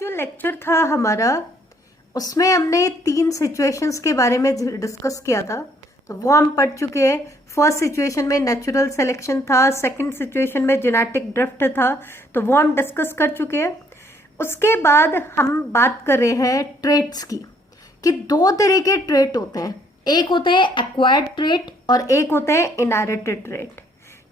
जो लेक्चर था हमारा उसमें हमने 3 सिचुएशंस के बारे में डिस्कस किया था, तो वो हम पढ़ चुके हैं। फर्स्ट सिचुएशन में नेचुरल सिलेक्शन था, सेकंड सिचुएशन में जेनेटिक ड्रिफ्ट था, तो वो हम डिस्कस कर चुके हैं। उसके बाद हम बात कर रहे हैं ट्रेट्स की, कि 2 तरह के ट्रेट होते हैं, एक होते हैं एक्वायर्ड ट्रेट और एक होते हैं इनहेरिटेड ट्रेट।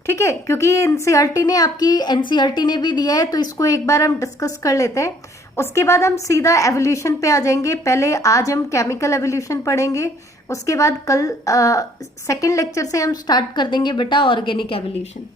ठीक है, क्योंकि एनसीईआरटी ने भी दिया है, तो इसको एक बार हम डिस्कस कर लेते हैं। उसके बाद हम सीधा एवोल्यूशन पे आ जाएंगे। पहले आज हम केमिकल एवोल्यूशन पढ़ेंगे, उसके बाद कल सेकंड लेक्चर से हम स्टार्ट कर देंगे बेटा ऑर्गेनिक एवोल्यूशन।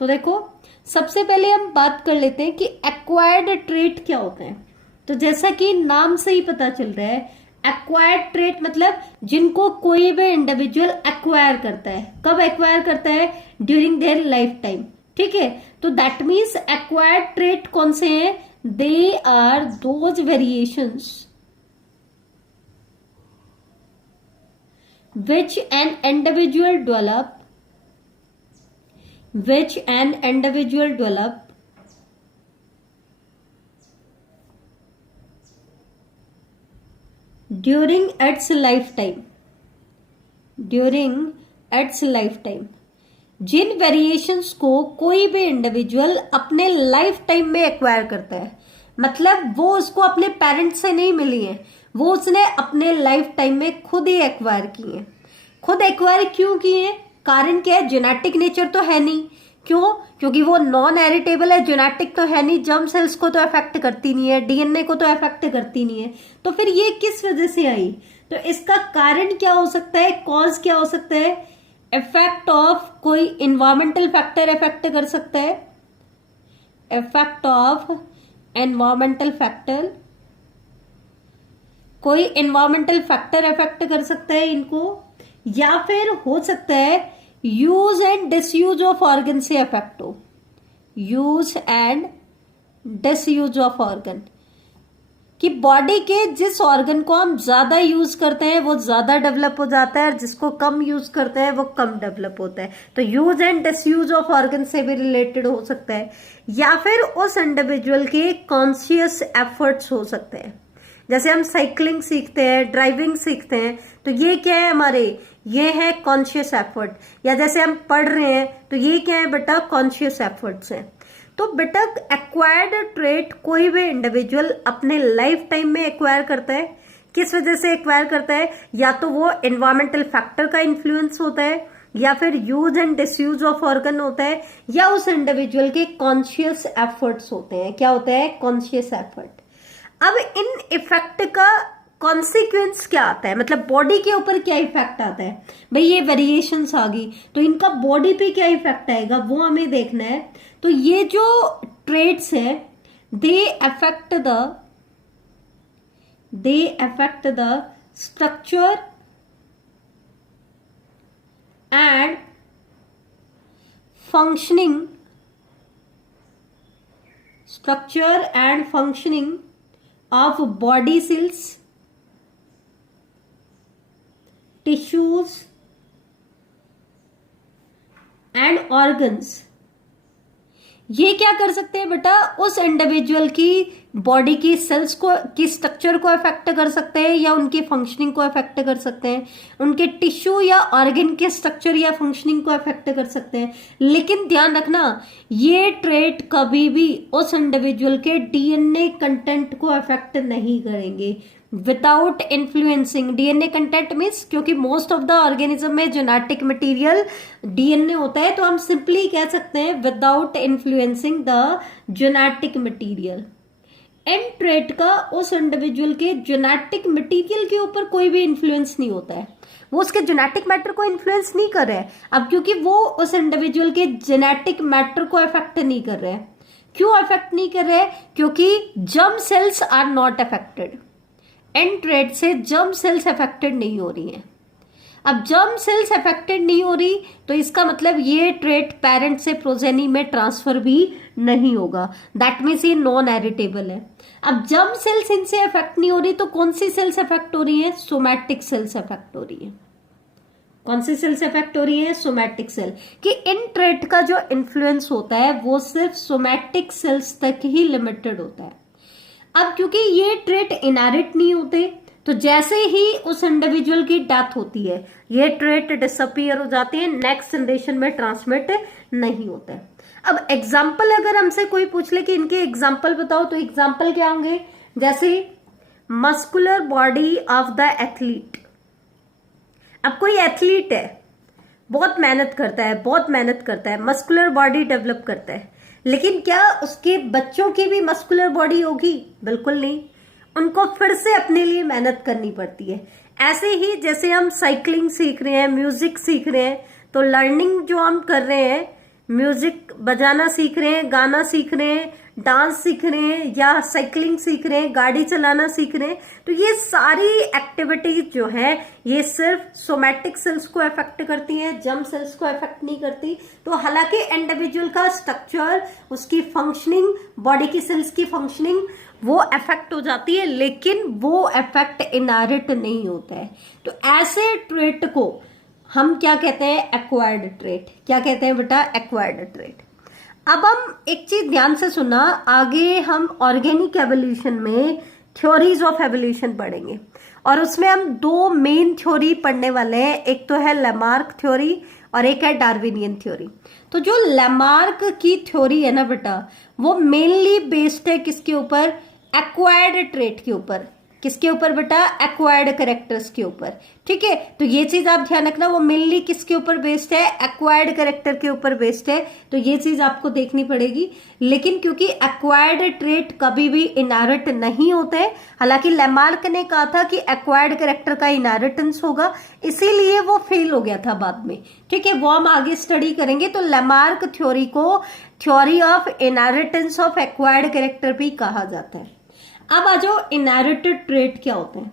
तो देखो, सबसे पहले हम बात कर लेते हैं कि एक्वायर्ड ट्रेट क्या होते हैं। तो जैसा कि नाम से ही पता चल रहा है, एक्वायर्ड ट्रेट मतलब जिनको कोई भी इंडिविजुअल एक्वायर करता है। कब एक्वायर करता है? During their life time. ठीक है, तो दैट मीन्स एक्वायर्ड ट्रेट कौन से हैं? They are those variations which an individual develop during its lifetime। जिन वेरिएशंस को कोई भी इंडिविजुअल अपने लाइफ टाइम में एक्वायर करता है, मतलब वो उसको अपने पेरेंट्स से नहीं मिली है, वो उसने अपने लाइफ टाइम में खुद ही एक्वायर की है। खुद एक्वायर क्यों किए हैं? कारण क्या है? जेनेटिक नेचर तो है नहीं। क्यों? क्योंकि वो नॉन हेरिटेबल है, जेनेटिक तो है नहीं, जर्म सेल्स को तो अफेक्ट करती नहीं है, डीएनए को तो अफेक्ट करती नहीं है। तो फिर ये किस वजह से आई? तो इसका कारण क्या हो सकता है? कॉज क्या हो सकता है? इफेक्ट ऑफ कोई इन्वायरमेंटल फैक्टर इफेक्ट कर सकता है, इफेक्ट ऑफ एनवायरमेंटल फैक्टर, कोई एनवायरमेंटल फैक्टर इफेक्ट कर सकता है इनको, या फिर हो सकता है use and disuse of organ से इफेक्ट हो। Use and disuse of organ, कि बॉडी के जिस ऑर्गन को हम ज्यादा यूज करते हैं वो ज्यादा डेवलप हो जाता है, और जिसको कम यूज करते हैं वो कम डेवलप होता है। तो use and disuse of organ से भी रिलेटेड हो सकता है, या फिर उस इंडिविजुअल के कॉन्शियस एफर्ट्स हो सकते हैं। जैसे हम साइकिलिंग सीखते हैं, ड्राइविंग सीखते हैं, तो ये क्या है हमारे? ये है कॉन्शियस एफर्ट। या जैसे हम पढ़ रहे हैं, तो ये क्या है बेटा? कॉन्शियस एफर्ट्स हैं। तो बेटा एक्वायर्ड ट्रेट कोई भी इंडिविजुअल अपने लाइफ टाइम में एक्वायर करता है। किस वजह से एक्वायर करता है? या तो वो एनवायरमेंटल फैक्टर का इन्फ्लुएंस होता है, या फिर use and disuse of organ होता है, या उस इंडिविजुअल के कॉन्शियस एफर्ट्स होते हैं। क्या होता है? Conscious effort. अब इन इफेक्ट का कॉन्सिक्वेंस क्या आता है, मतलब बॉडी के ऊपर क्या इफेक्ट आता है? भाई ये वेरिएशंस आ गई, तो इनका बॉडी पे क्या इफेक्ट आएगा वो हमें देखना है। तो ये जो ट्रेट्स है, they affect the structure and functioning of body cells, tissues and organs। ये क्या कर सकते हैं बेटा? उस इंडिविजुअल की बॉडी की सेल्स को, की स्ट्रक्चर को अफेक्ट कर सकते हैं, या उनकी फंक्शनिंग को अफेक्ट कर सकते हैं, उनके टिश्यू या ऑर्गन के स्ट्रक्चर या फंक्शनिंग को अफेक्ट कर सकते हैं। लेकिन ध्यान रखना, ये ट्रेट कभी भी उस इंडिविजुअल के डीएनए कंटेंट को अफेक्ट नहीं करेंगे। Without influencing DNA content means, क्योंकि मोस्ट ऑफ द ऑर्गेनिज्म में जेनेटिक मटेरियल डीएनए होता है, तो हम सिंपली कह सकते हैं without influencing the genetic material. An trait का उस इंडिविजुअल के जेनेटिक मटेरियल के ऊपर कोई भी इन्फ्लुएंस नहीं होता है, वो उसके जेनेटिक मैटर को इन्फ्लुएंस नहीं कर रहा है। अब क्योंकि वो उस इंडिविजुअल के जेनेटिक मैटर को अफेक्ट नहीं कर रहा है। क्यों अफेक्ट नहीं कर रहा है? क्योंकि germ cells are not affected. An trait से जर्म सेल्स अफेक्टेड नहीं हो रही हैं। अब जर्म सेल्स अफेक्टेड नहीं हो रही, तो इसका मतलब ये ट्रेट पेरेंट से प्रोजेनी में ट्रांसफर भी नहीं होगा। दैट मीन्स ये नॉन हेरिटेबल है। अब जर्म सेल्स इनसे अफेक्ट नहीं हो रही, तो कौन सी सेल्स अफेक्ट हो रही है? सोमैटिक सेल्स अफेक्ट हो रही है। कौन सी सेल्स अफेक्ट हो रही है? Somatic cell. कि इन ट्रेट का जो इन्फ्लुएंस होता है वो सिर्फ सोमैटिक सेल्स तक ही लिमिटेड होता है। अब क्योंकि ये ट्रेट इनहेरिट नहीं होते, तो जैसे ही उस इंडिविजुअल की डेथ होती है ये ट्रेट डिसअपीयर हो जाती है, नेक्स्ट जनरेशन में ट्रांसमिट नहीं होते। अब एग्जाम्पल अगर हमसे कोई पूछ ले कि इनके एग्जाम्पल बताओ, तो एग्जाम्पल क्या होंगे, जैसे muscular body of the athlete. अब कोई एथलीट है, बहुत मेहनत करता है, मस्कुलर बॉडी डेवलप करता है, लेकिन क्या उसके बच्चों की भी मस्कुलर बॉडी होगी? बिल्कुल नहीं, उनको फिर से अपने लिए मेहनत करनी पड़ती है। ऐसे ही जैसे हम साइकिलिंग सीख रहे हैं, म्यूजिक सीख रहे हैं, तो लर्निंग जो हम कर रहे हैं, म्यूजिक बजाना सीख रहे हैं, गाना सीख रहे हैं, डांस सीख रहे हैं, या साइकिलिंग सीख रहे हैं, गाड़ी चलाना सीख रहे हैं, तो ये सारी एक्टिविटीज जो है ये सिर्फ सोमैटिक सेल्स को अफेक्ट करती हैं, जर्म सेल्स को अफेक्ट नहीं करती। तो हालांकि इंडिविजुअल का स्ट्रक्चर, उसकी फंक्शनिंग, बॉडी की सेल्स की फंक्शनिंग वो अफेक्ट हो जाती है, लेकिन वो अफेक्ट इनहेरिट नहीं होता है। तो ऐसे ट्रेट को हम क्या कहते हैं? Acquired trait. क्या कहते हैं बेटा? Acquired trait. अब हम एक चीज ध्यान से सुनना, आगे हम ऑर्गेनिक एवोल्यूशन में थ्योरीज ऑफ एवोल्यूशन पढ़ेंगे, और उसमें हम दो मेन थ्योरी पढ़ने वाले हैं, एक तो है लैमार्क थ्योरी और एक है डार्विनियन थ्योरी। तो जो लैमार्क की थ्योरी है ना बेटा, वो मेनली बेस्ड है किसके ऊपर? एक्वायर्ड ट्रेट के ऊपर। किसके ऊपर बेटा? एक्वायर्ड कैरेक्टर्स के ऊपर। ठीक है, तो ये चीज आप ध्यान रखना, वो मेनली किसके ऊपर बेस्ड है? एक्वायर्ड कैरेक्टर के ऊपर बेस्ड है, तो ये चीज आपको देखनी पड़ेगी। लेकिन क्योंकि एक्वायर्ड ट्रेट कभी भी इनहेरिट नहीं होते हैं, हालांकि लैमार्क ने कहा था कि एक्वायर्ड कैरेक्टर का इनहेरिटेंस होगा, इसीलिए वो फेल हो गया था बाद में। ठीक है, वो हम आगे स्टडी करेंगे। तो लैमार्क थ्योरी को theory of inheritance of acquired character भी कहा जाता है। अब आ जाओ, इनहेरिटेड ट्रेट क्या होते हैं?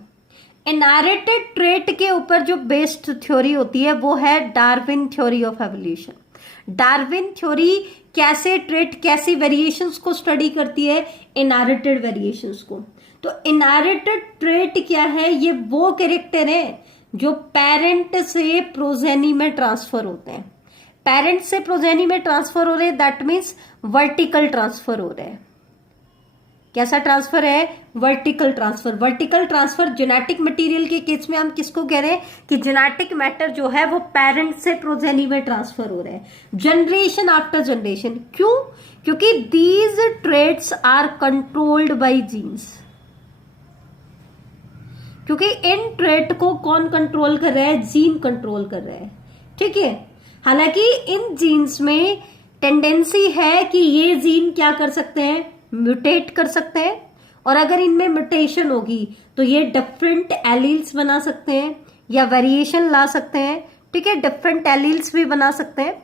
इनहेरिटेड ट्रेट के ऊपर जो बेस्ड थ्योरी होती है वो है Darwin theory of evolution. Darwin theory कैसे ट्रेट, कैसी वेरिएशंस को स्टडी करती है? इनहेरिटेड वेरिएशंस को। तो इनहेरिटेड ट्रेट क्या है? ये वो कैरेक्टर है जो पेरेंट से प्रोजेनी में ट्रांसफर होते हैं। पेरेंट से प्रोजेनी में ट्रांसफर हो रहे हैं, दैट मीन्स वर्टिकल ट्रांसफर हो रहे हैं। कैसा ट्रांसफर है? Vertical transfer. Vertical transfer genetic material के केस में हम किसको कह रहे हैं? कि जेनेटिक मैटर जो है वो पेरेंट से प्रोजेनी में ट्रांसफर हो रहे हैं, जनरेशन आफ्टर जनरेशन। क्यों? क्योंकि these traits are controlled by genes. क्योंकि इन ट्रेट को कौन कंट्रोल कर रहा है? जीन कंट्रोल कर रहा है। ठीक है, हालांकि इन जीन्स में टेंडेंसी है कि ये जीन क्या कर सकते हैं? म्यूटेट कर सकते हैं, और अगर इनमें म्यूटेशन होगी तो ये डिफरेंट एलील्स बना सकते हैं या वेरिएशन ला सकते हैं। ठीक है, डिफरेंट एलील्स भी बना सकते हैं।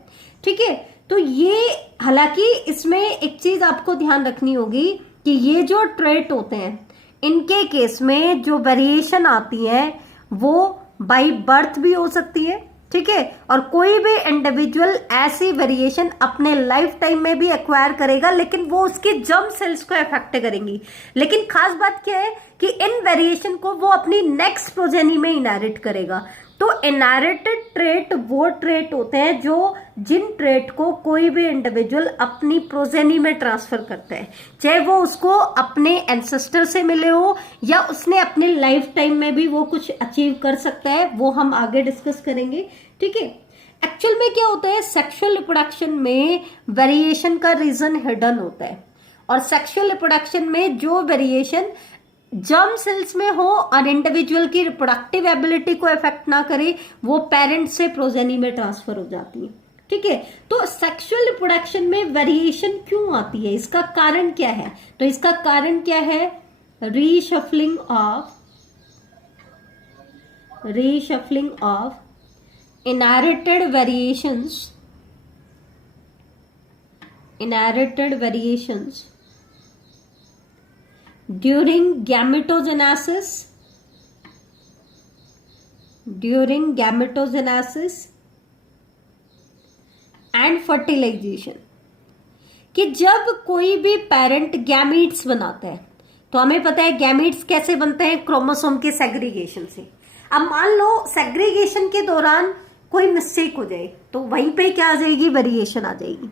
ठीक है, तो ये हालांकि इसमें एक चीज आपको ध्यान रखनी होगी कि ये जो ट्रेट होते हैं इनके केस में जो वेरिएशन आती है वो बाय बर्थ भी हो सकती है। ठीक है, और कोई भी इंडिविजुअल ऐसी वेरिएशन अपने लाइफ टाइम में भी एक्वायर करेगा, लेकिन वो उसके जर्म सेल्स को अफेक्ट करेंगी। लेकिन खास बात क्या है कि इन वेरिएशन को वो अपनी नेक्स्ट प्रोजेनी में इनहेरिट करेगा। तो इनहेरिटेड ट्रेट वो ट्रेट होते हैं जो जिन ट्रेट को कोई भी इंडिविजुअल अपनी प्रोजेनी में ट्रांसफर करता है, चाहे वो उसको अपने एंसेस्टर से मिले हो या उसने अपने लाइफ टाइम में भी वो कुछ अचीव कर सकता है, वो हम आगे डिस्कस करेंगे। ठीक है, एक्चुअल में क्या होता है? सेक्सुअल रिप्रोडक्शन में वेरिएशन का रीजन हिडन होता है, और सेक्सुअल रिप्रोडक्शन में जो वेरिएशन जर्म सेल्स में हो और इंडिविजुअल की रिप्रोडक्टिव एबिलिटी को इफेक्ट ना करे, वो पेरेंट से प्रोजेनी में ट्रांसफर हो जाती है। ठीक है, तो सेक्सुअल रिप्रोडक्शन में वेरिएशन क्यों आती है? इसका कारण क्या है? तो इसका कारण क्या है? Reshuffling of inherited variations during gametogenesis and fertilization। कि जब कोई भी पेरेंट गैमीट्स बनाता है, तो हमें पता है गैमीट्स कैसे बनते हैं? क्रोमोसोम के सेग्रीगेशन से। अब मान लो सेग्रीगेशन के दौरान कोई मिस्टेक हो जाए, तो वहीं पे क्या आ जाएगी? वेरिएशन आ जाएगी।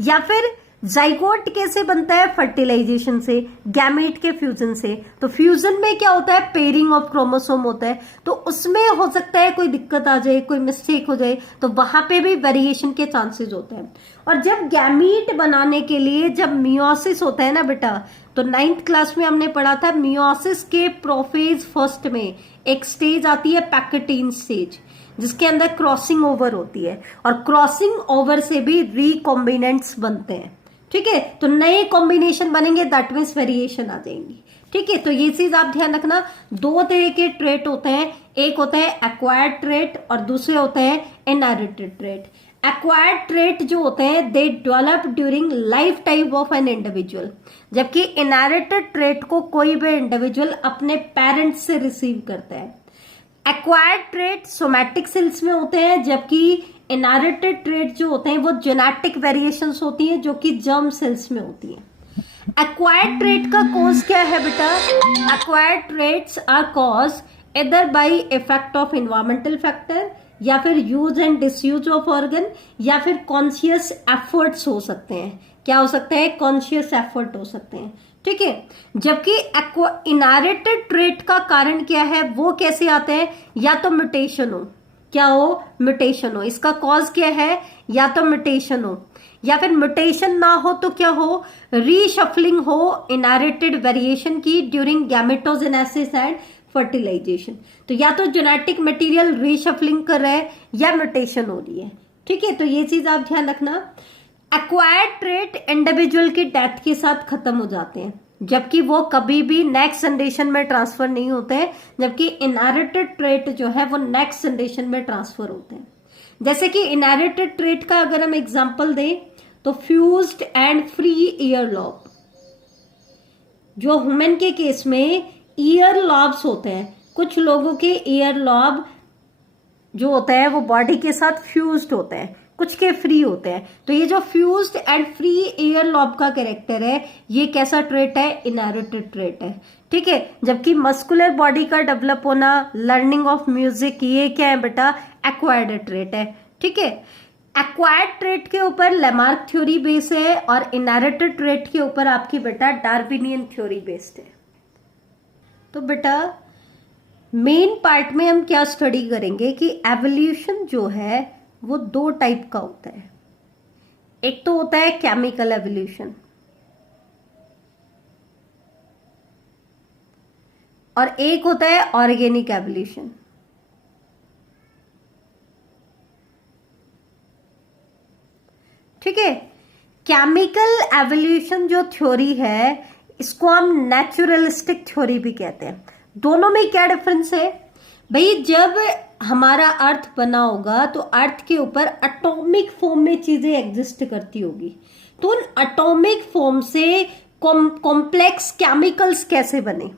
या फिर जाइगोट कैसे बनता है? फर्टिलाइजेशन से, गैमेट के फ्यूजन से। तो फ्यूजन में क्या होता है? पेयरिंग ऑफ क्रोमोसोम होता है। तो उसमें हो सकता है कोई दिक्कत आ जाए, कोई मिस्टेक हो जाए, तो वहां पे भी वेरिएशन के चांसेस होते हैं। और जब गैमीट बनाने के लिए जब मियोसिस होता है ना बेटा, तो 9th क्लास में हमने पढ़ा था मियोसिस के प्रोफेज फर्स्ट में एक स्टेज आती है पैकेटीन स्टेज, जिसके अंदर क्रॉसिंग ओवर होती है, और क्रॉसिंग ओवर से भी रिकॉम्बिनेंट्स बनते हैं। ठीक है, तो नए कॉम्बिनेशन बनेंगे, दैट मीन्स वेरिएशन आ जाएंगी। ठीक है, तो ये चीज आप ध्यान रखना। दो तरह के ट्रेट होते हैं, एक होता है एक्वायर्ड ट्रेट और दूसरे होते हैं इनहेरिटेड ट्रेट। एक्वायर्ड ट्रेट जो होते हैं they develop during life time of an individual, जबकि इनहेरिटेड ट्रेट को कोई भी इंडिविजुअल अपने पेरेंट्स से रिसीव करता है। एक्वायर्ड ट्रेट सोमैटिक सेल्स में होते हैं, जबकि इनहेरिटेड ट्रेट जो होते हैं वो जेनेटिक वेरिएशंस होती हैं जो कि जर्म सेल्स में होती हैं। एक्वायर्ड ट्रेट का कॉज क्या है बेटा? Acquired traits are cause either by effect of environmental factor, या फिर use and disuse of organ, या फिर कॉन्शियस एफर्ट्स हो सकते हैं। क्या हो सकता है? कॉन्शियस एफर्ट हो सकते हैं। ठीक है, जबकि इनहेरिटेड ट्रेट का कारण क्या है? वो कैसे आते हैं? या तो म्यूटेशन हो, क्या हो? म्यूटेशन हो। इसका कॉज क्या है? या तो म्यूटेशन हो, या फिर म्यूटेशन ना हो तो क्या हो? रीशफलिंग हो इनहेरिटेड वेरिएशन की ड्यूरिंग गैमेटोजेनेसिस एंड फर्टिलाइजेशन। तो या तो जेनेटिक मटेरियल रीशफलिंग कर रहा है या म्यूटेशन हो रही है। ठीक है, तो ये चीज आप ध्यान रखना। एक्वायर्ड ट्रेट इंडिविजुअल की डेथ के साथ खत्म हो जाते हैं, जबकि वो कभी भी नेक्स्ट जनरेशन में ट्रांसफर नहीं होते हैं, जबकि इनहेरिटेड ट्रेट जो है वो नेक्स्ट जनरेशन में ट्रांसफर होते हैं। जैसे कि इनहेरिटेड ट्रेट का अगर हम एग्जांपल दें तो fused and free year lobe, जो ह्यूमन के केस में ईयर लॉब्स होते हैं, कुछ लोगों के ईयर लॉब जो होता है वो बॉडी के साथ फ्यूज्ड होते हैं, कुछ के फ्री होते हैं। तो ये जो fused and free year lobe का कैरेक्टर है, ये कैसा ट्रेट है? इनहेरिटेड ट्रेट है। ठीक है, जबकि मस्कुलर बॉडी का डेवलप होना, लर्निंग ऑफ म्यूजिक, ये क्या है बेटा? एक्वायर्ड ट्रेट है। ठीक है, एक्वायर्ड ट्रेट के ऊपर लेमार्क थ्योरी बेस है और इनहेरिटेड ट्रेट के ऊपर आपकी बेटा डार्विनियन थ्योरी बेस्ड है। तो बेटा मेन पार्ट में हम क्या स्टडी करेंगे कि एवोल्यूशन जो है वो दो टाइप का होता है। एक तो होता है केमिकल एवोल्यूशन और एक होता है ऑर्गेनिक एवोल्यूशन। ठीक है, केमिकल एवोल्यूशन जो थ्योरी है इसको हम नेचुरलिस्टिक थ्योरी भी कहते हैं। दोनों में क्या डिफरेंस है भाई? जब हमारा अर्थ बना होगा तो अर्थ के ऊपर एटॉमिक फॉर्म में चीजें एग्जिस्ट करती होगी, तो उन एटॉमिक फॉर्म से कॉम्प्लेक्स केमिकल्स कैसे बने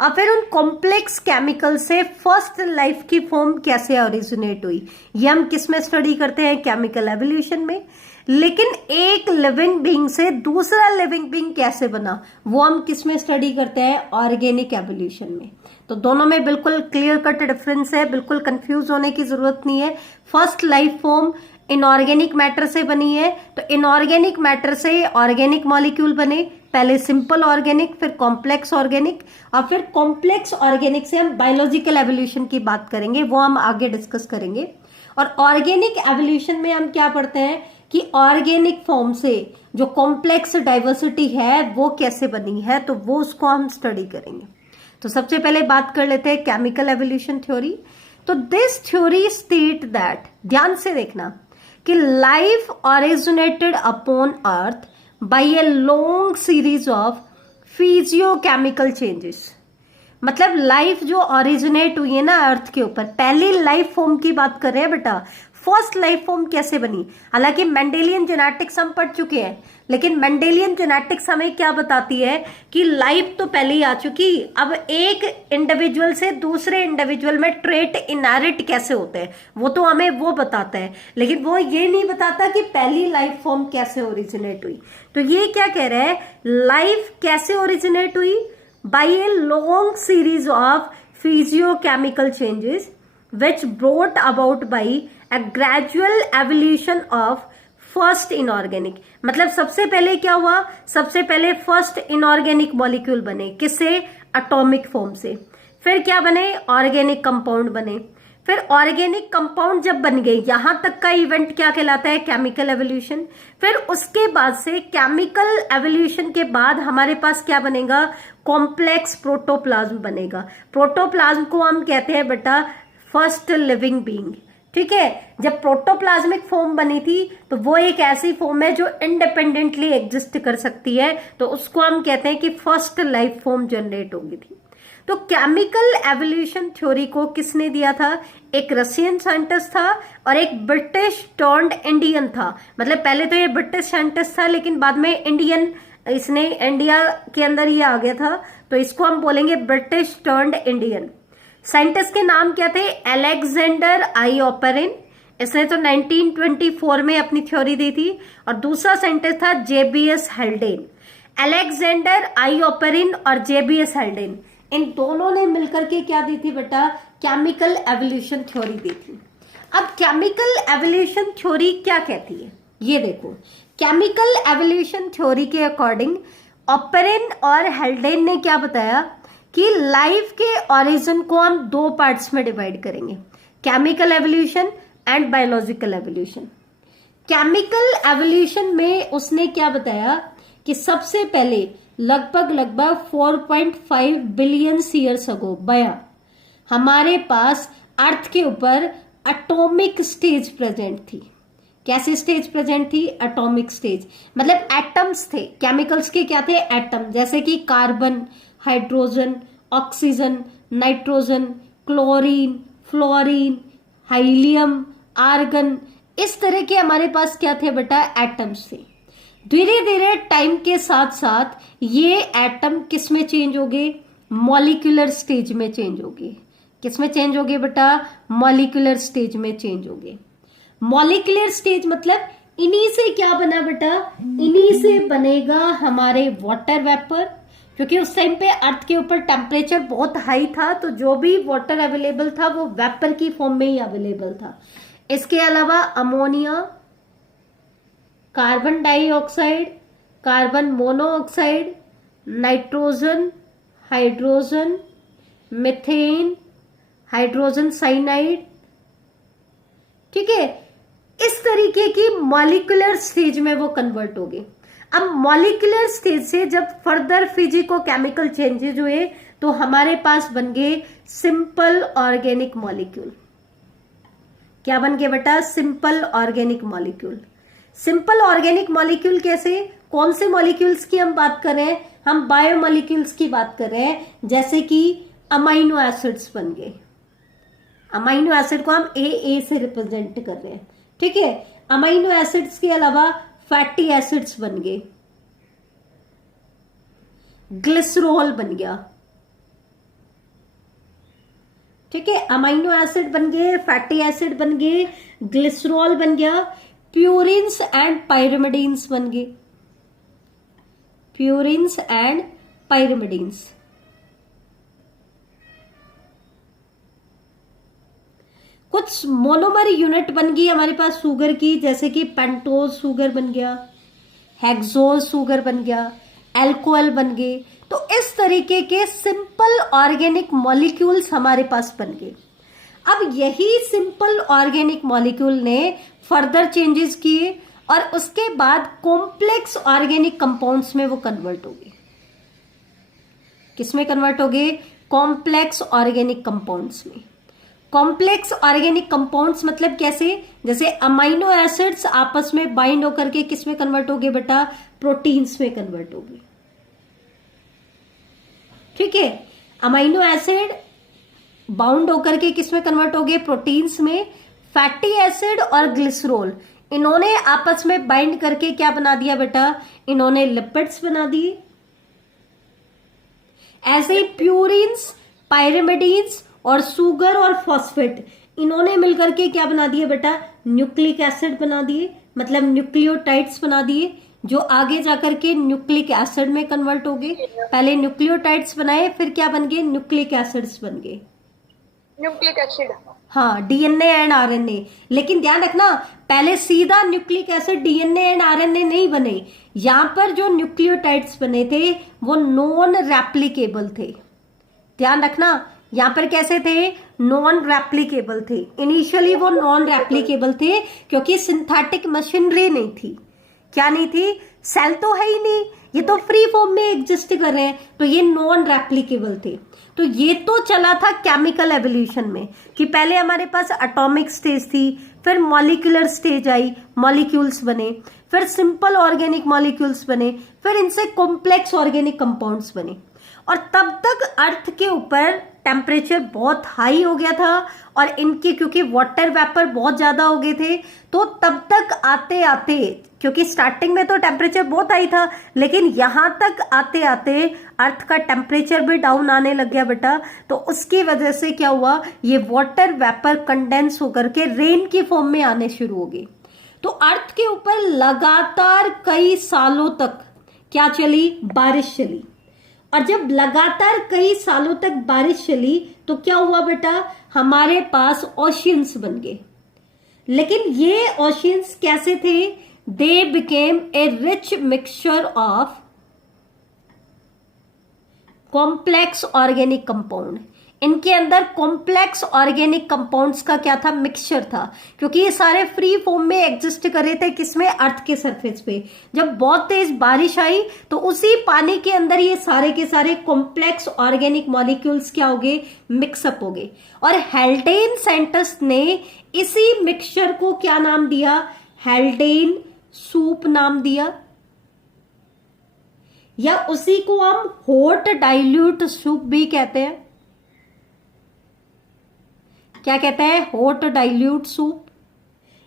और फिर उन कॉम्प्लेक्स केमिकल से फर्स्ट लाइफ की फॉर्म कैसे ओरिजिनेट हुई, ये हम किस में स्टडी करते हैं? केमिकल एवोल्यूशन में। लेकिन एक लिविंग बीइंग से दूसरा लिविंग बीइंग कैसे बना, वो हम किस में स्टडी करते हैं? ऑर्गेनिक एवोल्यूशन में। तो दोनों में बिल्कुल क्लियर कट डिफरेंस है, बिल्कुल कंफ्यूज होने की जरूरत नहीं है। First life form inorganic matter से बनी है, तो इनऑर्गेनिक मैटर से ऑर्गेनिक मॉलिक्यूल बने, पहले सिंपल ऑर्गेनिक, फिर कॉम्प्लेक्स ऑर्गेनिक, और फिर कॉम्प्लेक्स ऑर्गेनिक से हम बायोलॉजिकल एवोल्यूशन की बात करेंगे, वो हम आगे डिस्कस करेंगे। और ऑर्गेनिक एवोल्यूशन में हम क्या पढ़ते हैं कि ऑर्गेनिक फॉर्म से जो कॉम्प्लेक्स डाइवर्सिटी है वो कैसे बनी है, तो वो उसको हम स्टडी करेंगे। तो सबसे पहले बात कर लेते हैं केमिकल एवोल्यूशन थ्योरी। तो दिस थ्योरी स्टेट दैट, ध्यान से देखना, कि life originated upon earth by a long series of physiochemical changes. मतलब लाइफ जो ओरिजिनेट हुई है ना अर्थ के ऊपर, पहली लाइफ फॉर्म की बात कर रहे हैं बेटा। फर्स्ट लाइफ फॉर्म कैसे बनी? हालांकि मेंडेलियन जेनेटिक्स हम पढ़ चुके हैं, लेकिन मेंडेलियन जेनेटिक्स हमें क्या बताती है कि लाइफ तो पहले ही आ चुकी, अब एक इंडिविजुअल से दूसरे इंडिविजुअल में ट्रेट इनहेरिट कैसे होते हैं वो तो हमें वो बताता है, लेकिन वो ये नहीं बताता कि पहली लाइफ फॉर्म कैसे ओरिजिनेट हुई। तो ये क्या कह रहा है? लाइफ कैसे ओरिजिनेट हुई? By a long series of physiochemical changes which brought about by a gradual evolution of first inorganic, मतलब सबसे पहले क्या हुआ, सबसे पहले फर्स्ट इनऑर्गेनिक मॉलिक्यूल बने, किससे, एटॉमिक फॉर्म से। फिर क्या बने, ऑर्गेनिक कंपाउंड बने। फिर ऑर्गेनिक कंपाउंड जब बन गए, यहां तक का इवेंट क्या कहलाता है, केमिकल एवोल्यूशन। फिर उसके बाद से केमिकल एवोल्यूशन के बाद हमारे पास क्या बनेगा, कॉम्प्लेक्स प्रोटोप्लाज्म बनेगा। प्रोटोप्लाज्म को हम कहते हैं बेटा फर्स्ट लिविंग बीइंग, ठीक है। जब प्रोटोप्लाज्मिक फॉर्म बनी थी तो वो एक ऐसी फॉर्म है जो इंडिपेंडेंटली एग्जिस्ट कर सकती है, तो उसको हम कहते हैं कि फर्स्ट लाइफ फॉर्म जनरेट होगी थी। तो केमिकल एवोल्यूशन थ्योरी को किसने दिया था, एक रशियन साइंटिस्ट था और एक ब्रिटिश टर्न्ड इंडियन था। मतलब पहले तो ये ब्रिटिश साइंटिस्ट था लेकिन बाद में इंडियन, इसने इंडिया के अंदर ये आ गया था, तो इसको हम बोलेंगे ब्रिटिश टर्न्ड इंडियन। साइंटिस्ट के नाम क्या थे, अलेक्जेंडर आई ऑपरिन, इसने तो 1924 में अपनी थ्योरी दी थी। और दूसरा साइंटिस्ट था जेबीएस हेल्डेन। अलेक्जेंडर आई ऑपरिन और जेबीएस हेल्डेन, इन दोनों ने मिलकर के क्या दी थी बेटा, केमिकल एवोल्यूशन थ्योरी दी थी। अब केमिकल एवोल्यूशन थ्योरी क्या कहती है, ये देखो। केमिकल एवोल्यूशन थ्योरी के अकॉर्डिंग ऑपरिन और हेल्डेन ने क्या बताया कि लाइफ के ओरिजिन को हम दो पार्ट्स में डिवाइड करेंगे, chemical evolution and biological evolution. Chemical evolution में उसने क्या बताया कि सबसे पहले लगभग 4.5 बिलियन ईयर्स अगो बया हमारे पास अर्थ के ऊपर एटॉमिक स्टेज प्रेजेंट थी। कैसी स्टेज प्रेजेंट थी, एटॉमिक स्टेज, मतलब एटम्स थे। केमिकल्स के क्या थे, एटम, जैसे कि carbon, hydrogen, oxygen, nitrogen, chlorine, fluorine, helium, argon, इस तरह के हमारे पास क्या थे बेटा, एटम्स थे। धीरे धीरे टाइम के साथ साथ ये एटम किस में चेंज हो गए, मॉलिक्यूलर स्टेज में चेंज हो गए। किस में चेंज हो गए बेटा, मॉलिक्यूलर स्टेज में चेंज हो गए। मॉलिक्यूलर स्टेज मतलब इन्हीं से क्या बना बेटा, इन्हीं से बनेगा हमारे वाटर वेपर, क्योंकि उस टाइम पे अर्थ के ऊपर टेम्परेचर बहुत हाई था, तो जो भी वाटर अवेलेबल था वो वेपर की फॉर्म में ही अवेलेबल था। इसके अलावा ammonia, carbon dioxide, carbon monoxide, nitrogen, hydrogen, methane, hydrogen cyanide, ठीक है। इस तरीके की मॉलिक्यूलर स्टेज में वो कन्वर्ट हो गए। अब मॉलिक्यूलर स्टेज से जब फर्दर फिजिको केमिकल चेंजेस हुए तो हमारे पास बन गए सिंपल ऑर्गेनिक मॉलिक्यूल। क्या बन गए बेटा, simple organic molecule. Simple organic molecule कैसे, कौन से मॉलिक्यूल्स की हम बात कर रहे हैं, हम बायोमॉलिक्यूल्स की बात कर रहे हैं, जैसे कि अमाइनो एसिड्स बन गए। अमाइनो एसिड को हम ए से रिप्रेजेंट कर रहे हैं, ठीक है। अमाइनो एसिड्स के अलावा फैटी एसिड्स बन गए, ग्लिसरॉल बन गया, ठीक है। अमाइनो एसिड बन गए, फैटी एसिड बन गए, ग्लिसरॉल बन गया, प्यूरिन्स एंड पायरिमिडीन्स बन गए, प्यूरिन्स एंड पायरिमिडीन्स। कुछ मोनोमर यूनिट बन गई हमारे पास शुगर की, जैसे कि पेंटोज शुगर बन गया, हेक्सोज शुगर बन गया, एल्कोहल बन गए। तो इस तरीके के सिंपल ऑर्गेनिक मॉलिक्यूल्स हमारे पास बन गए। अब यही सिंपल ऑर्गेनिक मॉलिक्यूल ने फर्दर चेंजेस किए और उसके बाद कॉम्प्लेक्स ऑर्गेनिक कंपाउंड्स में वो कन्वर्ट हो गए। किसमें कन्वर्ट हो गए, कॉम्प्लेक्स ऑर्गेनिक कंपाउंड्स में। कॉम्प्लेक्स ऑर्गेनिक कंपाउंड्स मतलब कैसे, जैसे अमाइनो एसिड्स आपस में बाइंड होकर के किस में कन्वर्ट हो गए बेटा, प्रोटीन्स में कन्वर्ट हो गए, ठीक है। अमाइनो एसिड बाउंड होकर के किस में कन्वर्ट हो गए, प्रोटीन्स में। फैटी एसिड और ग्लिसरॉल इन्होंने आपस में बाइंड करके क्या बना दिया बेटा, इन्होंने लिपिड्स बना दिए। ऐसे ही प्यूरिन्स, पायरिमिडीन्स और शुगर और फॉस्फेट इन्होंने मिलकर के क्या बना दिए बेटा, न्यूक्लिक एसिड बना दिए, मतलब न्यूक्लियोटाइड्स बना दिए, जो आगे जाकर के न्यूक्लिक एसिड में कन्वर्ट हो गए। पहले न्यूक्लियोटाइड्स बनाए, फिर क्या बन गए, न्यूक्लिक एसिड्स बन गए। Nucleic acid. हाँ, डीएनए एंड आरएनए। लेकिन ध्यान रखना, पहले सीधा nucleic acid DNA and RNA नहीं बने। यहां पर जो न्यूक्लियोटाइड्स बने थे वो नॉन रेप्लिकेबल थे। ध्यान रखना, यहां पर कैसे थे? नॉन रेप्लिकेबल थे। इनिशियली वो नॉन रेप्लिकेबल थे क्योंकि सिंथेटिक मशीनरी नहीं थी। क्या नहीं थी? सेल तो है ही नहीं, ये तो फ्री फॉर्म में एग्जिस्ट कर रहे हैं, तो ये नॉन रेप्लिकेबल थे। तो ये तो चला था केमिकल एवोल्यूशन में कि पहले हमारे पास एटॉमिक स्टेज थी, फिर मॉलिक्यूलर स्टेज आई, मॉलिक्यूल्स बने, फिर सिंपल ऑर्गेनिक मॉलिक्यूल्स बने, फिर इनसे कॉम्प्लेक्स ऑर्गेनिक कंपाउंड्स बने। और तब तक अर्थ के ऊपर टेम्परेचर बहुत हाई हो गया था और इनके क्योंकि वाटर वेपर बहुत ज्यादा हो गए थे, तो तब तक आते आते, क्योंकि स्टार्टिंग में तो टेम्परेचर बहुत हाई था, लेकिन यहां तक आते आते अर्थ का टेम्परेचर भी डाउन आने लग गया बेटा। तो उसकी वजह से क्या हुआ? ये वाटर वेपर कंडेंस होकर के रेन की फॉर्म में आने शुरू हो गए। तो अर्थ के ऊपर लगातार कई सालों तक क्या चली? बारिश चली। और जब लगातार कई सालों तक बारिश चली तो क्या हुआ बेटा? हमारे पास ओशियंस बन गए। लेकिन ये ओशियंस कैसे थे? They became a rich mixture of complex organic compound. इनके अंदर कॉम्प्लेक्स ऑर्गेनिक कंपाउंड्स का क्या था? मिक्सचर था, क्योंकि ये सारे फ्री फॉर्म में एग्जिस्ट कर रहे थे। किसमें? अर्थ के सरफेस पे। जब बहुत तेज बारिश आई तो उसी पानी के अंदर ये सारे के सारे कॉम्प्लेक्स ऑर्गेनिक मॉलिक्यूल्स क्या हो गए? मिक्सअप हो गए। और हेल्डेन साइंटिस्ट ने इसी मिक्सचर को क्या नाम दिया? हेल्डेन सूप नाम दिया, या उसी को हम हॉट डाइल्यूट सूप भी कहते हैं। क्या कहते हैं? हॉट डाइल्यूट सूप,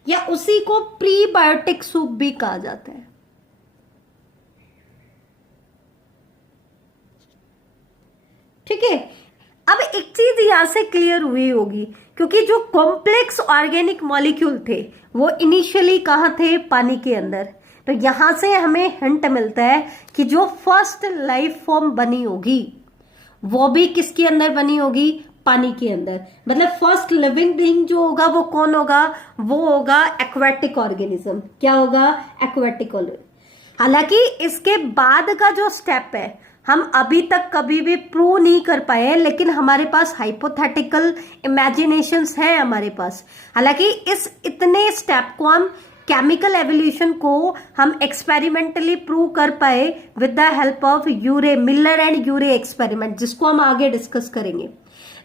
या उसी को प्रीबायोटिक सूप भी कहा जाता है। ठीक है, अब एक चीज यहां से क्लियर हुई होगी, क्योंकि जो कॉम्प्लेक्स ऑर्गेनिक मॉलिक्यूल थे वो इनिशियली कहां थे? पानी के अंदर। तो यहां से हमें हिंट मिलता है कि जो फर्स्ट लाइफ फॉर्म बनी होगी वो भी किसके अंदर बनी होगी? पानी के अंदर। मतलब फर्स्ट लिविंग बीइंग जो होगा वो कौन होगा? वो होगा एक्वेटिक ऑर्गेनिज्म। क्या होगा? Aquatic organism. हालांकि इसके बाद का जो स्टेप है हम अभी तक कभी भी प्रूव नहीं कर पाए हैं, लेकिन हमारे पास हाइपोथेटिकल इमेजिनेशंस हैं हमारे पास। हालांकि इस इतने स्टेप को हम केमिकल एवोल्यूशन को हम एक्सपेरिमेंटली प्रूव कर पाए with the help of Urey, Miller and Urey experiment, जिसको हम आगे डिस्कस करेंगे।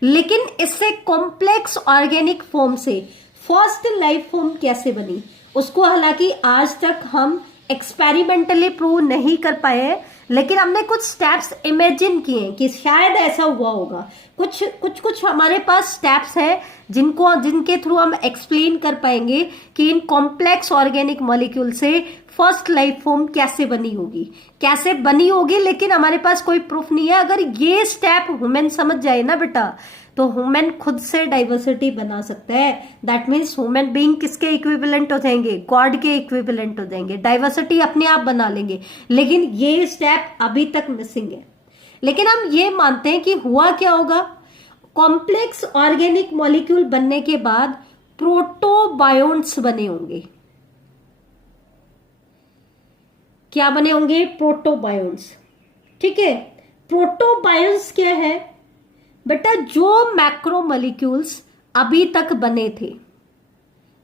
लेकिन इससे कॉम्प्लेक्स ऑर्गेनिक फॉर्म से फर्स्ट लाइफ फॉर्म कैसे बनी, उसको हालांकि आज तक हम एक्सपेरिमेंटली प्रूव नहीं कर पाए हैं, लेकिन हमने कुछ स्टेप्स इमेजिन किए हैं कि शायद ऐसा हुआ होगा। कुछ हमारे पास स्टेप्स हैं जिनके थ्रू हम एक्सप्लेन कर पाएंगे कि इन कॉम्प्लेक्स ऑर्गेनिक मॉलिक्यूल से फर्स्ट लाइफ फॉर्म कैसे बनी होगी, लेकिन हमारे पास कोई प्रूफ नहीं है। अगर ये स्टेप ह्यूमन समझ जाए ना बेटा, तो ह्यूमन खुद से डाइवर्सिटी बना सकता है। दैट मीन्स ह्यूमन बीइंग किसके इक्विवेलेंट हो जाएंगे? गॉड के इक्विवेलेंट हो जाएंगे। डाइवर्सिटी अपने आप बना लेंगे, लेकिन ये स्टेप अभी तक मिसिंग है। लेकिन हम ये मानते हैं कि हुआ क्या होगा? कॉम्प्लेक्स ऑर्गेनिक मॉलिक्यूल बनने के बाद प्रोटोबायोन्ट्स बने होंगे। क्या बने होंगे? प्रोटोबायोन्ट्स। ठीक है, प्रोटोबायोन्ट्स क्या है बेटा? जो मैक्रोमोलिक्यूल्स अभी तक बने थे,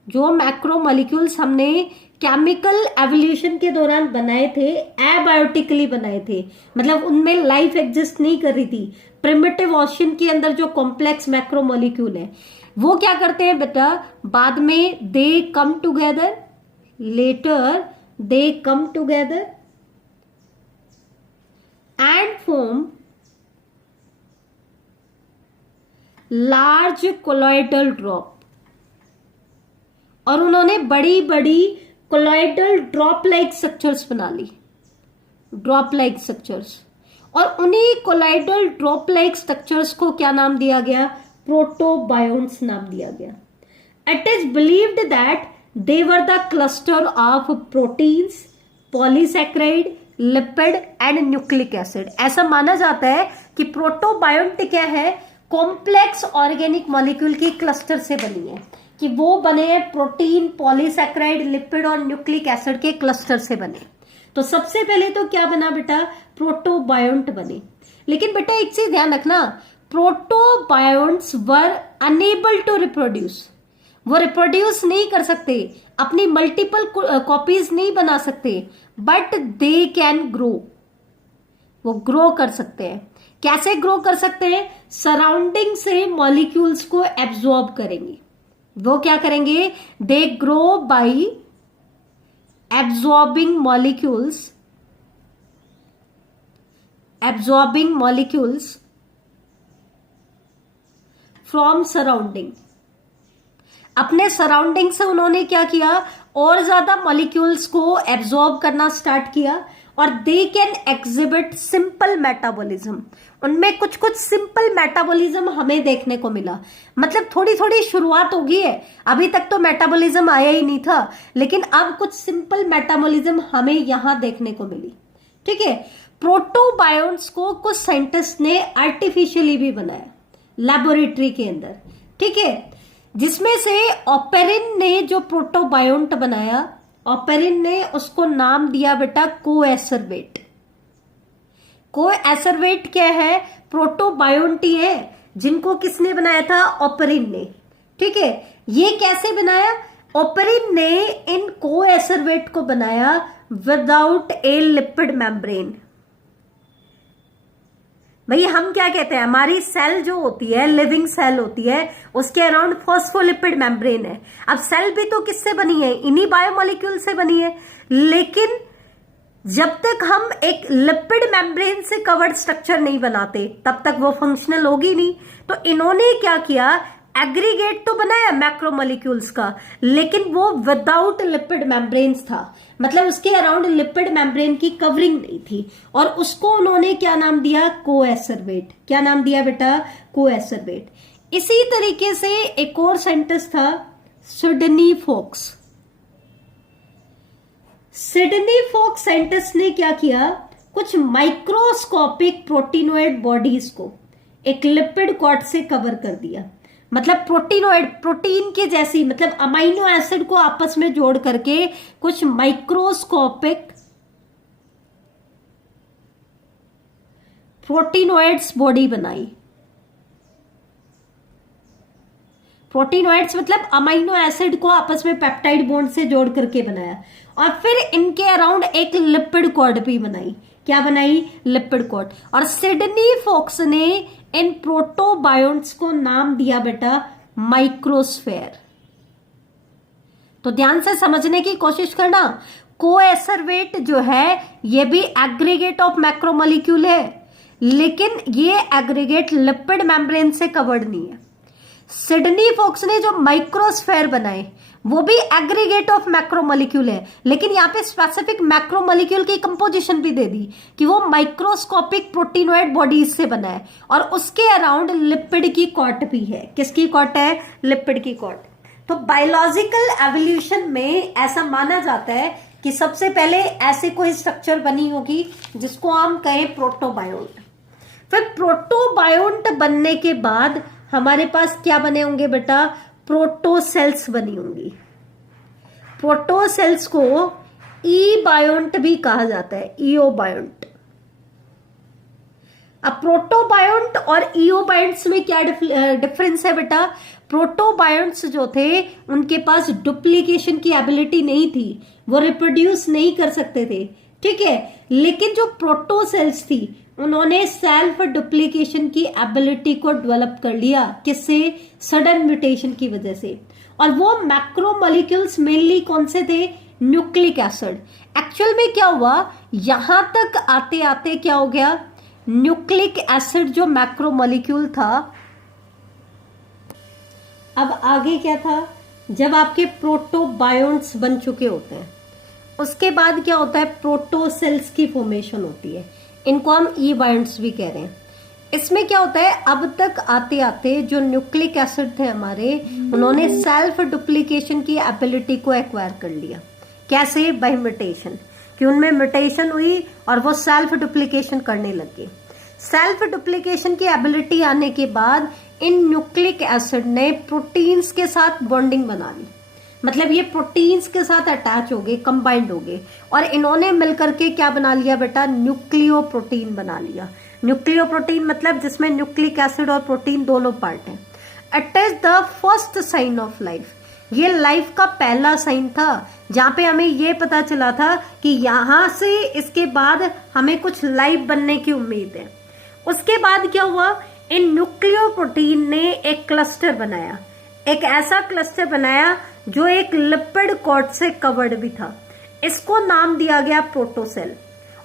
जो मैक्रोमोलिक्यूल्स हमने केमिकल एवोल्यूशन के दौरान बनाए थे, एबायोटिकली बनाए थे, मतलब उनमें लाइफ एग्जिस्ट नहीं कर रही थी। प्रिमिटिव ओशन के अंदर जो कॉम्प्लेक्स मैक्रोमोलिक्यूल है वो क्या करते हैं बेटा? बाद में they come together, later they come together and form large colloidal drop. और उन्होंने बड़ी बड़ी कोलॉइडल ड्रॉप लाइक स्ट्रक्चर्स बना ली, ड्रॉप लाइक स्ट्रक्चर्स। और उन्हीं कोलॉइडल ड्रॉप लाइक स्ट्रक्चर्स को क्या नाम दिया गया? प्रोटोबायोन्ट्स नाम दिया गया। It is believed that they were the cluster of proteins, polysaccharide, lipid and nucleic acid. ऐसा माना जाता है कि प्रोटोबायोन्ट क्या है? कॉम्प्लेक्स ऑर्गेनिक मॉलिक्यूल की क्लस्टर से बनी है, कि वो बने हैं प्रोटीन, पॉलीसैकेराइड, लिपिड और न्यूक्लिक एसिड के क्लस्टर से बने। तो सबसे पहले तो क्या बना बेटा, प्रोटोबायोंट बने। लेकिन बेटा एक चीज ध्यान रखना, प्रोटोबायोंट्स वर अनेबल टू रिप्रोड्यूस, वो रिप्रोड्यूस नहीं कर सकते, अपनी मल्टीपल कॉपीज नहीं बना सकते, बट दे कैन ग्रो, वो ग्रो कर सकते हैं। कैसे ग्रो कर सकते हैं, सराउंडिंग से मॉलिक्यूल्स को एब्जॉर्ब करेंगे। वो क्या करेंगे, they grow by absorbing molecules from surrounding. अपने सराउंडिंग से उन्होंने क्या किया, और ज्यादा मॉलिक्यूल्स को एब्जॉर्ब करना स्टार्ट किया, और they can exhibit simple metabolism. उनमें कुछ कुछ सिंपल मेटाबॉलिज्म हमें देखने को मिला, मतलब थोड़ी थोड़ी शुरुआत हो गई है, अभी तक तो मेटाबॉलिज्म आया ही नहीं था, लेकिन अब कुछ सिंपल मेटाबॉलिज्म हमें यहां देखने को मिली। ठीक है, प्रोटोबायोंट्स को कुछ साइंटिस्ट ने आर्टिफिशियली भी बनाया लैबोरेटरी के अंदर। ठीक है, जिसमें से ऑपेरिन ने जो प्रोटोबायोंट बनाया, ऑपेरिन ने उसको नाम दिया बेटा कोएसरवेट। कोएसरवेट क्या है, प्रोटोबायोंट ही है, जिनको किसने बनाया था, ऑपेरिन ने। ठीक है, ये कैसे बनाया, ऑपेरिन ने इन कोएसरवेट को बनाया विदाउट ए लिपिड मेम्ब्रेन। भाई हम क्या कहते हैं, हमारी सेल जो होती है, लिविंग सेल होती है, उसके अराउंड फॉस्फोलिपिड मेम्ब्रेन है। अब सेल भी तो किससे बनी है, इन्हीं बायोमोलिक्यूल से बनी है, लेकिन जब तक हम एक लिपिड मेम्ब्रेन से कवर्ड स्ट्रक्चर नहीं बनाते तब तक वो फंक्शनल होगी नहीं। तो इन्होंने क्या किया, एग्रीगेट तो बनाया मैक्रोमोलिक्यूल्स का, लेकिन वो विदाउट लिपिड मेम्ब्रेन्स था, मतलब उसके अराउंड लिपिड मेम्ब्रेन की कवरिंग नहीं थी, और उसको उन्होंने क्या नाम दिया, कोएसरवेट। क्या नाम दिया बेटा, कोएसरवेट। इसी तरीके से एक और साइंटिस्ट था Sidney Fox. Sidney Fox scientist ने क्या किया, कुछ माइक्रोस्कोपिक प्रोटीनोइड बॉडीज को एक लिपिड कॉर्ड से कवर कर दिया, मतलब प्रोटीनोइड, प्रोटीन के जैसी, मतलब अमाइनो एसिड को आपस में जोड़ करके कुछ माइक्रोस्कोपिक प्रोटीनोइड्स बॉडी बनाई। प्रोटीनोइड्स मतलब अमाइनो एसिड को आपस में पेप्टाइड बॉन्ड से जोड़ करके बनाया, और फिर इनके अराउंड एक लिपिड कॉर्ड भी बनाई। क्या बनाई, लिपिड कॉर्ड। और सिडनी फोक्स ने इन प्रोटोबायोंट्स को नाम दिया बेटा माइक्रोस्फेयर। तो ध्यान से समझने की कोशिश करना, कोएसरवेट जो है ये भी एग्रीगेट ऑफ मैक्रोमोलिक्यूल है, लेकिन ये एग्रीगेट लिपिड मेम्ब्रेन से कवर्ड नहीं है। सिडनी फोक्स ने जो माइक्रोस्फेयर बनाए वो भी एग्रीगेट ऑफ मैक्रोमोलिक्यूल है, लेकिन यहाँ पे स्पेसिफिक मैक्रोमोलिक्यूल की कंपोजिशन भी दे दी कि वो माइक्रोस्कोपिक प्रोटीनोइड बॉडीज से बना है, और उसके अराउंड लिपिड की कॉट भी है। किसकी कॉट है, लिपिड की कॉट। तो बायोलॉजिकल एवोल्यूशन में ऐसा माना जाता है कि सबसे पहले ऐसे कोई स्ट्रक्चर बनी होगी जिसको हम कहें प्रोटोबायोंट। फिर प्रोटोबायोंट बनने के बाद हमारे पास क्या बने होंगे बेटा, प्रोटोसेल्स बनी होंगी। प्रोटोसेल्स को ई बायोंट भी कहा जाता है, ईओबायोंट। अब प्रोटोबायोंट और ईओबायोंट्स में क्या डिफरेंस है बेटा, प्रोटोबायोंट्स जो थे उनके पास डुप्लीकेशन की एबिलिटी नहीं थी, वो रिप्रोड्यूस नहीं कर सकते थे। ठीक है, लेकिन जो प्रोटोसेल्स थी उन्होंने सेल्फ डुप्लीकेशन की एबिलिटी को डेवलप कर लिया। किससे, सडन म्यूटेशन की वजह से। और वो मैक्रोमोलिक्यूल्स मेनली कौन से थे, न्यूक्लिक एसिड। एक्चुअल में क्या हुआ, यहां तक आते आते क्या हो गया, न्यूक्लिक एसिड जो मैक्रोमोलिक्यूल था, अब आगे क्या था, जब आपके प्रोटोबायोंट्स बन चुके होते हैं उसके बाद क्या होता है, प्रोटोसेल्स की फॉर्मेशन होती है। इनको हम ई बायोंट्स भी कह रहे हैं। इसमें क्या होता है, अब तक आते आते जो न्यूक्लिक एसिड थे हमारे, उन्होंने सेल्फ डुप्लीकेशन की एबिलिटी को एक्वायर कर लिया। कैसे, बाय म्यूटेशन, कि उनमें म्यूटेशन हुई और वो सेल्फ डुप्लीकेशन करने लग गए। सेल्फ डुप्लीकेशन की एबिलिटी आने के बाद इन न्यूक्लिक एसिड ने प्रोटीन्स के साथ बॉन्डिंग बना ली, मतलब ये प्रोटीन्स के साथ अटैच हो गए, कंबाइंड हो गए, और इन्होंने मिलकर के क्या बना लिया बेटा, न्यूक्लियो प्रोटीन बना लिया। न्यूक्लियो प्रोटीन मतलब जिसमें न्यूक्लिक एसिड और प्रोटीन दोनों पार्ट हैं। It is the first sign of life, ये लाइफ का पहला साइन था, जहां पे हमें ये पता चला था कि यहां से इसके बाद हमें कुछ लाइफ बनने की उम्मीद है। उसके बाद क्या हुआ, इन न्यूक्लियो प्रोटीन ने एक क्लस्टर बनाया, एक ऐसा क्लस्टर बनाया जो एक लिपिड कोट से कवर्ड भी था। इसको नाम दिया गया प्रोटोसेल,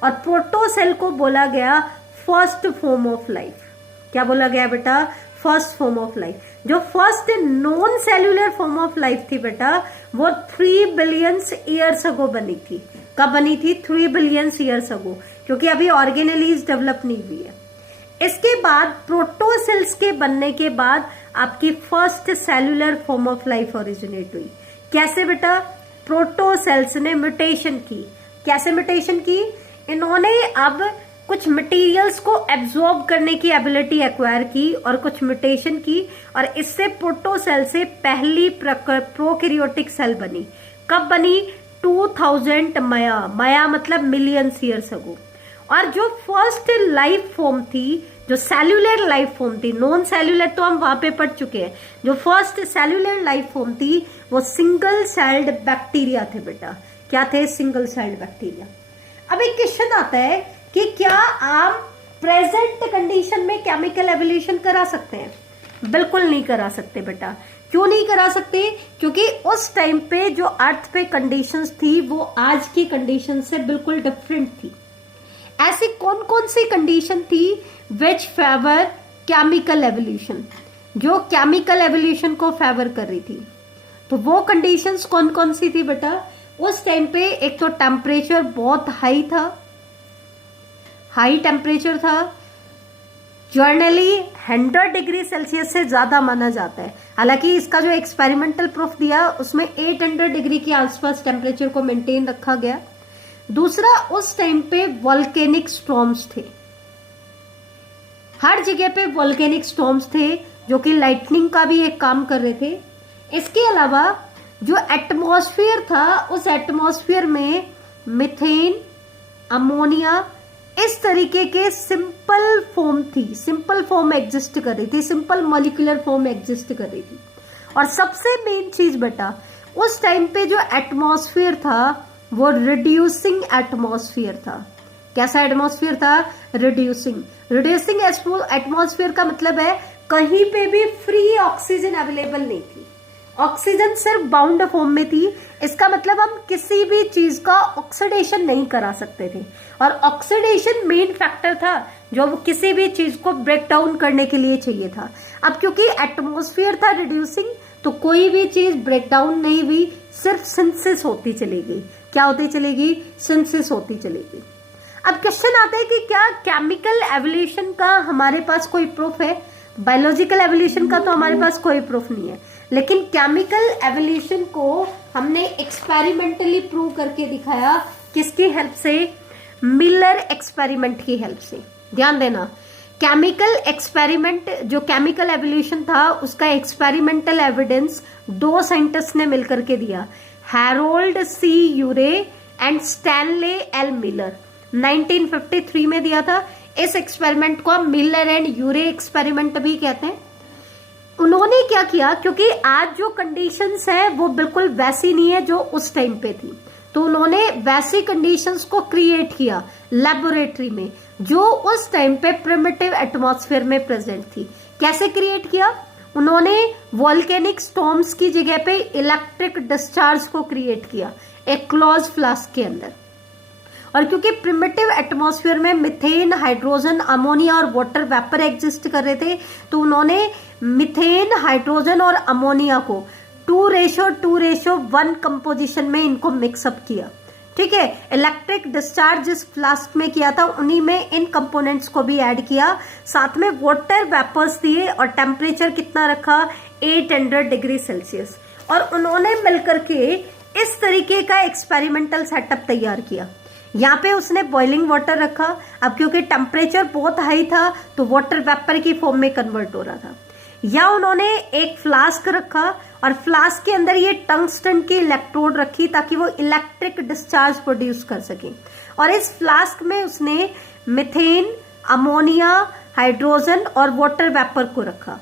और प्रोटोसेल को बोला गया फर्स्ट फॉर्म ऑफ लाइफ। क्या बोला गया बेटा, फर्स्ट फॉर्म ऑफ लाइफ। जो first non cellular form of life थी बेटा, वो 3 बिलियन ईयर्स अगो बनी थी। कब बनी थी, 3 बिलियन ईयर्स अगो, क्योंकि अभी ऑर्गेनेलीज डेवलप नहीं हुई है। इसके बाद प्रोटोसेल्स के बनने के बाद आपकी first cellular form of life originate हुई। कैसे बेटा, प्रोटोसेल्स ने म्यूटेशन की। कैसे म्यूटेशन की, इन्होंने अब कुछ मटेरियल्स को एब्जॉर्ब करने की एबिलिटी एक्वायर की और कुछ म्यूटेशन की, और इससे प्रोटोसेल से पहली प्रोकैरियोटिक सेल बनी। कब बनी, 2000 माया मतलब मिलियंस ईयर्स अगो। और जो फर्स्ट लाइफ फॉर्म थी, जो सेल्यूलर लाइफ फॉर्म थी, नॉन सेल्यूलर तो हम वहां पे पढ़ चुके हैं, जो फर्स्ट सेल्यूलर लाइफ फॉर्म थी वो सिंगल सेल्ड बैक्टीरिया थे बेटा। क्या थे, सिंगल सेल्ड बैक्टीरिया। अब एक क्वेश्चन आता है कि क्या आप प्रेजेंट कंडीशन में केमिकल एवोल्यूशन करा सकते हैं? बिल्कुल नहीं करा सकते बेटा। क्यों नहीं करा सकते, क्योंकि उस टाइम पे जो अर्थ पे कंडीशंस थी वो आज की कंडीशन से बिल्कुल डिफरेंट थी। ऐसी कौन कौन सी कंडीशन थी विच फेवर केमिकल एवोल्यूशन, जो केमिकल एवोल्यूशन को फेवर कर रही थी? तो वो कंडीशंस कौन कौन सी थी बेटा? उस टाइम पे एक तो टेम्परेचर बहुत हाई था, हाई टेम्परेचर था, जर्नली 100 डिग्री सेल्सियस से ज्यादा माना जाता है। हालांकि इसका जो एक्सपेरिमेंटल प्रूफ दिया उसमें 800 डिग्री के आसपास टेम्परेचर को मेंटेन रखा गया। दूसरा, उस टाइम पे वॉल्केनिक स्टॉर्म्स थे, हर जगह पे वॉल्केनिक स्टॉर्म्स थे जो कि लाइटनिंग का भी एक काम कर रहे थे। इसके अलावा जो एटमॉस्फेयर था, उस एटमॉस्फेयर में मीथेन, अमोनिया, इस तरीके के सिंपल फॉर्म थी, सिंपल फॉर्म एग्जिस्ट कर रही थी, सिंपल मॉलिक्यूलर फॉर्म एग्जिस्ट कर रही थी। और सबसे मेन चीज बेटा, उस टाइम पे जो एटमॉस्फेयर था वो रिड्यूसिंग एटमॉस्फेयर था। कैसा एटमॉस्फेयर था? रिड्यूसिंग। रिड्यूसिंग एटमॉस्फेयर का मतलब है कहीं पे भी फ्री ऑक्सीजन अवेलेबल नहीं थी, ऑक्सीजन सिर्फ बाउंड फॉर्म में थी। इसका मतलब हम किसी भी चीज का ऑक्सीडेशन नहीं करा सकते थे, और ऑक्सीडेशन मेन फैक्टर था जो किसी भी चीज को ब्रेक डाउन करने के लिए चाहिए था। अब क्योंकि एटमॉस्फेयर था रिड्यूसिंग, तो कोई भी चीज ब्रेक डाउन नहीं हुई, सिर्फ सिंथेसिस होती चलेगी। क्या होती चलेगी? सिंथेसिस होती चलेगी। अब क्वेश्चन आता है कि क्या केमिकल एवोल्यूशन का हमारे पास कोई प्रूफ है? बायोलॉजिकल एवोल्यूशन का तो हमारे पास कोई प्रूफ नहीं है, लेकिन केमिकल एवोल्यूशन को हमने एक्सपेरिमेंटली प्रूव करके दिखाया। किसकी हेल्प से? मिलर एक्सपेरिमेंट की हेल्प से। ध्यान देना, केमिकल एक्सपेरिमेंट, जो केमिकल एवोल्यूशन था उसका एक्सपेरिमेंटल एविडेंस 2 साइंटिस्ट ने मिलकर के दिया, Harold C Urey and Stanley L Miller. 1953 में दिया था। इस एक्सपेरिमेंट को मिलर एंड यूरे एक्सपेरिमेंट भी कहते हैं। उन्होंने क्या किया, क्योंकि आज जो कंडीशंस है वो बिल्कुल वैसी नहीं है जो उस टाइम पे थी, तो उन्होंने वैसी कंडीशंस को क्रिएट किया लेबोरेटरी में जो उस टाइम पे प्रिमिटिव एटमॉस्फेयर में प्रेजेंट थी। कैसे क्रिएट किया? उन्होंने वॉल्केनिक स्टॉर्म्स की जगह पे इलेक्ट्रिक डिस्चार्ज को क्रिएट किया एक क्लोज फ्लास्क के अंदर। और क्योंकि प्रिमिटिव एटमॉस्फेयर में मिथेन, हाइड्रोजन, अमोनिया और वाटर वेपर एग्जिस्ट कर रहे थे, तो उन्होंने मिथेन, हाइड्रोजन और अमोनिया को 2:1 कंपोजिशन में इनको मिक्सअप किया। ठीक है, इलेक्ट्रिक डिस्चार्ज जिस फ्लास्क में किया था उन्हीं में इन कंपोनेंट्स को भी ऐड किया, साथ में वाटर वेपर्स दिए और टेम्परेचर कितना रखा? 800 डिग्री सेल्सियस। और उन्होंने मिलकर के इस तरीके का एक्सपेरिमेंटल सेटअप तैयार किया। यहाँ पे उसने बॉइलिंग वाटर रखा। अब क्योंकि टेम्परेचर बहुत हाई था तो वाटर वेपर की फॉर्म में कन्वर्ट हो रहा था। या उन्होंने एक फ्लास्क रखा और फ्लास्क के अंदर ये टंगस्टन की इलेक्ट्रोड रखी ताकि वो इलेक्ट्रिक डिस्चार्ज प्रोड्यूस कर सके। और इस फ्लास्क में उसने मीथेन, अमोनिया, हाइड्रोजन और वाटर वेपर को रखा।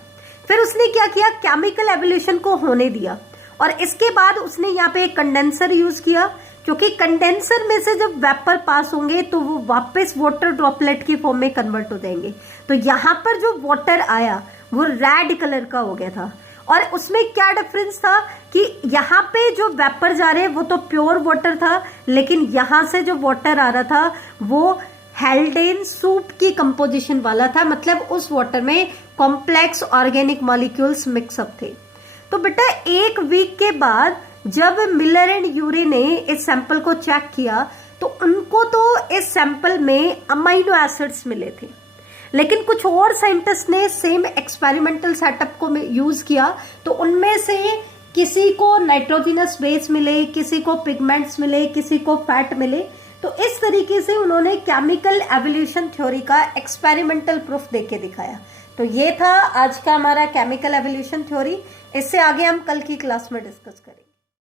फिर उसने क्या किया, केमिकल एवोल्यूशन को होने दिया और इसके बाद उसने यहाँ पे एक कंडेंसर यूज किया, क्योंकि कंडेंसर में से जब वेपर पास होंगे तो वो वापस वाटर ड्रॉपलेट की फॉर्म में कन्वर्ट हो जाएंगे। तो यहाँ पर जो वाटर आया वो रेड कलर का हो गया था। और उसमें क्या डिफरेंस था कि यहाँ पे जो वेपर जा रहे हैं वो तो प्योर वाटर था, लेकिन यहाँ से जो वाटर आ रहा था वो हेल्डेन सूप की कंपोजिशन वाला था, मतलब उस वाटर में कॉम्प्लेक्स ऑर्गेनिक मॉलिक्यूल्स मिक्सअप थे। तो बेटा एक वीक के बाद जब मिलर एंड यूरी ने इस सैंपल को चेक किया तो उनको तो इस सैंपल में अमाइनो एसिड्स मिले थे, लेकिन कुछ और साइंटिस्ट ने सेम एक्सपेरिमेंटल सेटअप को यूज किया तो उनमें से किसी को नाइट्रोजिनस बेस मिले, किसी को पिगमेंट्स मिले, किसी को फैट मिले। तो इस तरीके से उन्होंने केमिकल एवोल्यूशन थ्योरी का एक्सपेरिमेंटल प्रूफ देके दिखाया। तो ये था आज का हमारा केमिकल एवोल्यूशन थ्योरी। इससे आगे हम कल की क्लास में डिस्कस करेंगे।